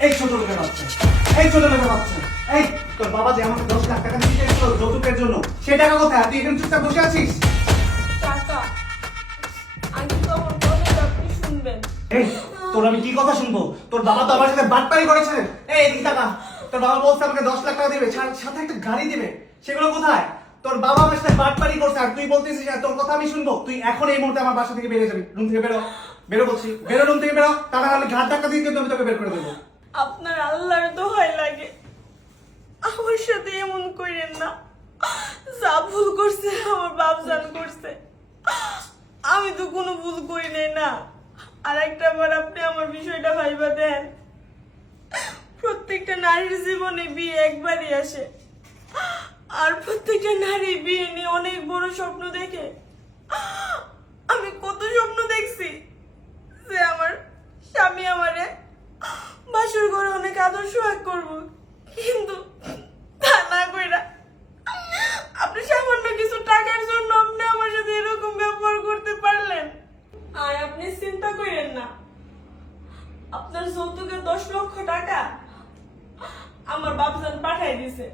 এই ছোট লোকের বাচ্চা, এই ছোট লোকের বাচ্চা, এই তোর বাবা যে আমাকে 10 লাখ টাকা দিয়েছিল যৌতুকের জন্য, সে টাকা কোথায়? তুই এখানে চুপচাপ বসে আছিস? টাকা আগে তো আমার বলেন, আপনি শুনবেন। এই তোর আমি কি কথা শুনবো? তোর বাবা তো আমার সাথে বাটপারি করেছে। এই এদিকে টাকা, তোর বাবা বলছে আমাকে 10 লাখ টাকা দিবে, সাথে একটা গাড়ি দিবে, সেগুলো কোথায়? তোর বাবা আমার সাথে বাটপারি করছে আর তুই বলতেছিস তোর কথা আমি শুনবো? তুই এখন এই মুহূর্তে আমার বাসা থেকে বেরিয়ে যাবি, রুম থেকে বেরো, বেরো বলছি, বেরো রুম থেকে বেরো, তা না হলে ঘাট ধাক্কা দিয়ে কিন্তু আমি তোকে বের করে দেবো। আপনার আল্লাহর দোহাই লাগে, আমার সাথে এমন করেন না। যা ভুল করছে আমার বাপজান করছে, আমি তো কোনো ভুল করি নাই না। আর একটা বার আপনি আমার বিষয়টা ভাইবা দেন। প্রত্যেকটা নারীর জীবনে বিয়ে একবারই আসে, আর প্রত্যেকটা নারী বিয়ে নিয়ে অনেক বড় স্বপ্ন দেখে। আমি কত স্বপ্ন দেখছি যে আমার স্বামী আমারে বাসর ঘরে অনেক আদর সোহাগ করবো, কিন্তু তা না কইরা আপনি সামান্য কিছু টাকার জন্য আপনি আমার সাথে এরকম ব্যবহার করতে পারলেন। আর আপনি চিন্তা করেন না, আপনার যৌতুকের 10 লক্ষ টাকা আমার বাপজান পাঠাই দিছে।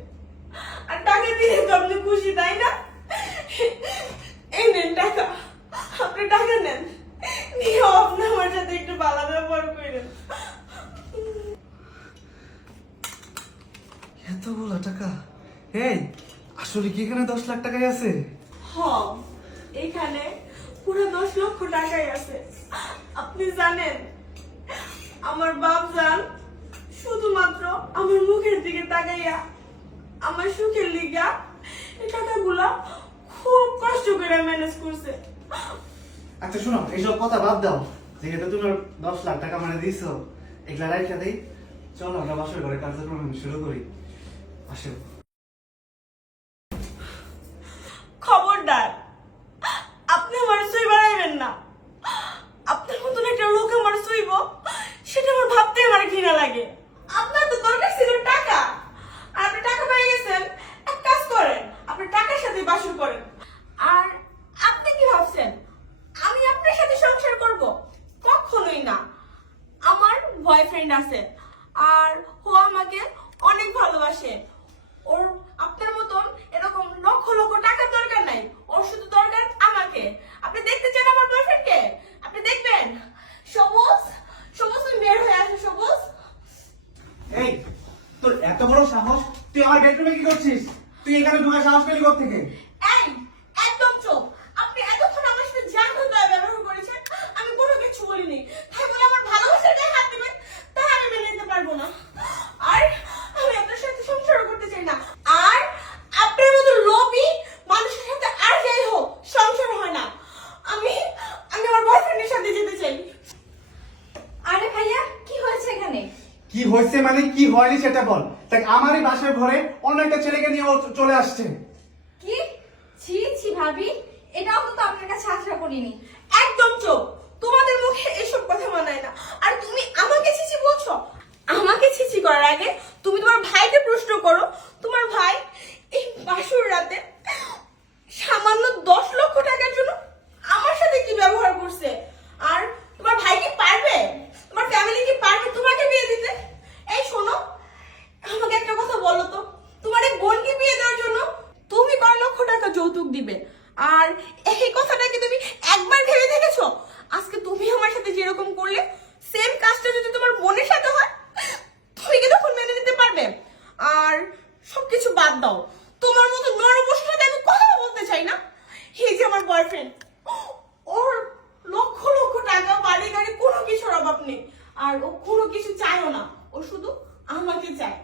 আর টাকা দিয়ে তো আপনি খুশি, তাই না? এই নেন টাকা, আপনি টাকা নেন, নিয়ে আপনি আমার সাথে একটু ভালো ব্যবহার করেন। এতগুলো টাকা? এই আসলে কি এখানে 10 লাখ টাকাই আছে? হ, এখানে পুরো 10 লক্ষ টাকাই আছে। আপনি জানেন আমার বাপজান শুধুমাত্র আমার মুখের দিকে তাকাইয়া আমার সুখের লিগা এই টাকাগুলা খুব কষ্ট করে ম্যানেজ করছে। আচ্ছা শোনো, এইসব কথা বাদ দাও, যেহেতু তুমি 10 লাখ টাকা মানে দিছো, এগুলা রাইখা দেই, চলো আমরা বাসর ঘরে কার্যক্রম শুরু করি। আসো। খবরদার, আপনি আমার সুই বাড়াইবেন না। আপনার মতন একটা লোক আমার সুইব, সেটা আমার ভাবতে আমার ঘৃণা লাগে। আপনার তো দরকার ছিল টাকা, আর আপনি টাকা পেয়ে গেছেন। এক কাজ করেন, আপনি টাকার সাথে বাসর করেন। আর আপনি কি ভাবছেন আমি আপনার সাথে সংসার করব? কখনোই না। আমার বয়ফ্রেন্ড আছে, আর ও আমাকে অনেক ভালোবাসে। ওর আপনার মতন এরকম লক্ষ লক্ষ টাকার দরকার নাই, ওর শুধু দরকার আমাকে। আপনি দেখতে চান আমার বয়ফ্রেন্ডকে? আপনি দেখবেন। সবুজ, সবুজ তুমি বের হয়ে আসো। সবুজ, এই তোর এত বড় সাহস, তুই আমার বেডরুমে কি করছিস? তুই এখানে ঢোকার সাহস পেলি কোথা থেকে? এই একদম চুপ। আপনি এতক্ষণ আমার সাথে যা কথা ব্যবহার করেছেন আমি কোনো কিছু বলিনি, তাই বলে আমার ভালোবাসার গায়ে হাত দিবেন তা আমি মেনে নিতে পারবো না। আর আমি আপনার সাথে সংসার করতে চাই না। আর আপনার মতো লোভী মানুষের সাথে আর যাই হোক সংসার হয় না। আমি আমি আমার বয়ফ্রেন্ডের সাথে যেতে চাই। আরে ভাইয়া, কি হয়েছে এখানে? কি হয়েছে মানে কি হয়নি সেটা বল। দেখ আমারই বাসার ঘরে অন্য একটা ছেলেকে নিয়ে ও চলে আসছে। কি? ছি ছি ভাবি, এটাও তো আপনার কাছে আশা করিনি। একদম চুপ, তোমাদের মুখে এসব কথা মানায় না। আর তুমি আমাকে ছিছি বলছো? আমাকে ছিছি করার আগে তুমি তোমার ভাইকে প্রশ্ন করো। তোমার ভাই এই বাসর রাতে সামান্য 10 লক্ষ টাকার জন্য আমার সাথে কি ব্যবহার করছে। আর তোমার ভাই কি পারবে, তোমার ফ্যামিলি কি পারবে তোমাকে বিয়ে দিতে? এই শোনো, আমাকে একটা কথা বলো তো, তোমার এই বোনকে বিয়ে দেওয়ার জন্য তুমি কয় লক্ষ টাকা যৌতুক দিবে? আর এই কথাটা কি তুমি একবার ভেবে দেখেছো? আজকে তুমি আমার সাথে যেরকম করলে, সেম কাজটা যদি তোমার বোনের সাথে হয়, তুমি কি তখন মেনে নিতে পারবে? আর সবকিছু বাদ দাও, তোমার মতো নরপশুর সাথে আমি কথা বলতে চাই না। এই যে আমার বয়ফ্রেন্ড, ওর লক্ষ লক্ষ টাকা, বাড়ি গাড়ি, কোনো কিছুর অভাব নেই। আর ও কোনো কিছু চায়ও না, ও শুধু আমাকে চায়,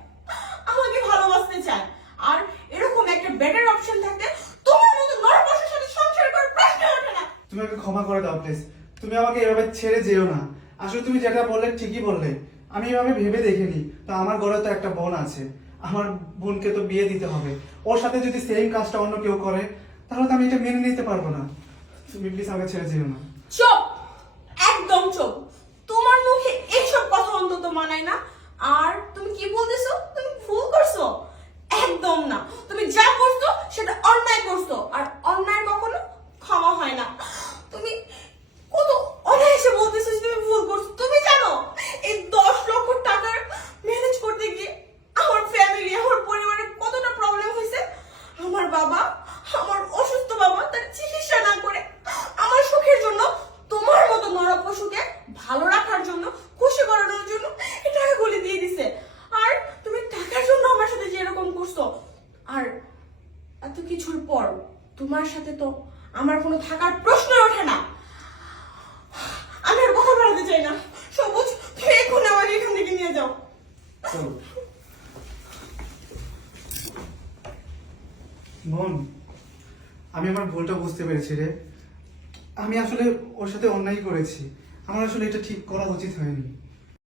আমাকে ভালোবাসতে চায়। আর এরকম একটা বেটার অপশন থাকতে তোমার মতো নরপশুর সাথে সংসার করার প্রশ্ন ওঠে না। তুমি আমাকে ক্ষমা করে দাও প্লিজ, তুমি আমাকে এভাবে ছেড়ে যেও না। আসলে তুমি যেটা বললে ঠিকই বললে, আমি এভাবে ভেবে দেখিনি। তো আমার ঘরে তো একটা বোন আছে, আমার বোনকে তো বিয়ে দিতে হবে। ওর সাথে যদি সেম কাজটা অন্য কেউ করে তাহলে তো আমি এটা মেনে নিতে পারবো না। তুমি প্লিজ আমাকে ছেড়ে যেও না। চুপ, একদম চুপ। তোমার মুখে এইসব কথা অন্তত মানায় না। আর তুমি কি বলতেছো? তুমি ভুল করছো। একদম না, তুমি যা করছো সেটা অন্যায় করছো, আর অন্যায় কখনো ক্ষমা হয় না। তুমি কত অনায়াসে বলতেছো যে তুমি ভুল করছো। তুমি জানো এই 10 লক্ষ টাকার তোমার সাথে তো আমার কোনো থাকার প্রশ্ন ওঠে না। আমি আর কথা বলতে চাই না। সবুজ, তুমি এখন আমাকে এখান থেকে নিয়ে যাও। চলো। বোন, আমি আমার ভুলটা বুঝতে পেরেছি রে। আমি আসলে ওর সাথে অন্যায় করেছি। আমার আসলে এটা ঠিক করা উচিত হয়নি।